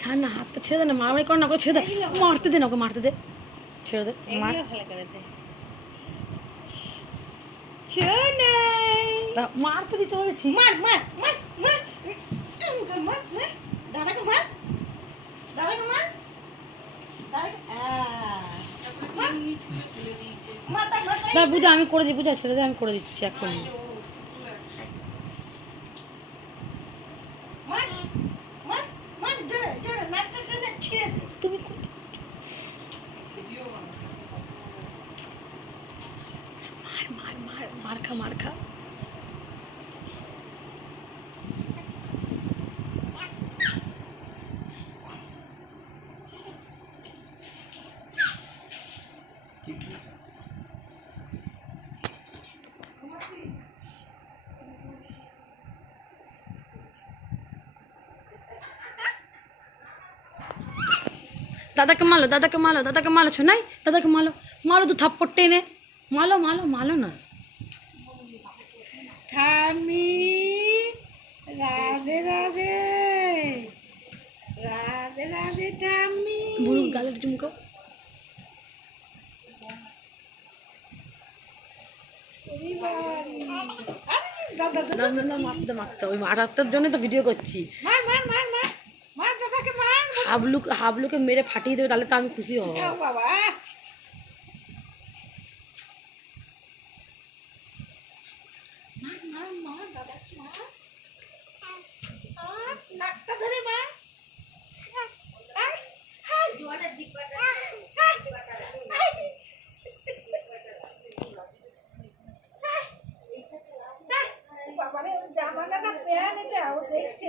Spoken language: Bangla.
ছাড় না, হাতটা ছেড়ে দে না, মারামারি কর না, ওকে ছেড়ে দে, মারতে দে না, ওকে মারতে দে, ছেড়ে দে, মার। মারতে দিতে হয়েছি, মার মার মার মার মার মার দাদাকে মার দাদাকে মার না বুঝা, আমি করে দিই, বুঝা ছেড়ে দে, আমি করে দিচ্ছি এখন। তুমি মার মার মার, মার খা, মার খা। দাদাকে মালো, দাদাকে মালো, দাদাকে মালো, শোনাই দাদাকে মালো, মালো তো থাপ্পড় টেনে, মালো মালো মালো না। ঠামি রাধে রাধে রাধে রাধে ঠামি বুড়ো গালের চুমকো। মারতে মারতে, ওই মারাত্মার জন্য তো ভিডিও করছি। মার মার মার মার মার দাদাকে মার। হাবলুকে মেরে ফাটিয়ে দেবে, তাহলে তো আমি খুশি হব। বাবা মার মার মার দাদাকে মার, নাকটা ধরে মার। বাবারে জামাটা না প্যান, এটা ও দেখছে।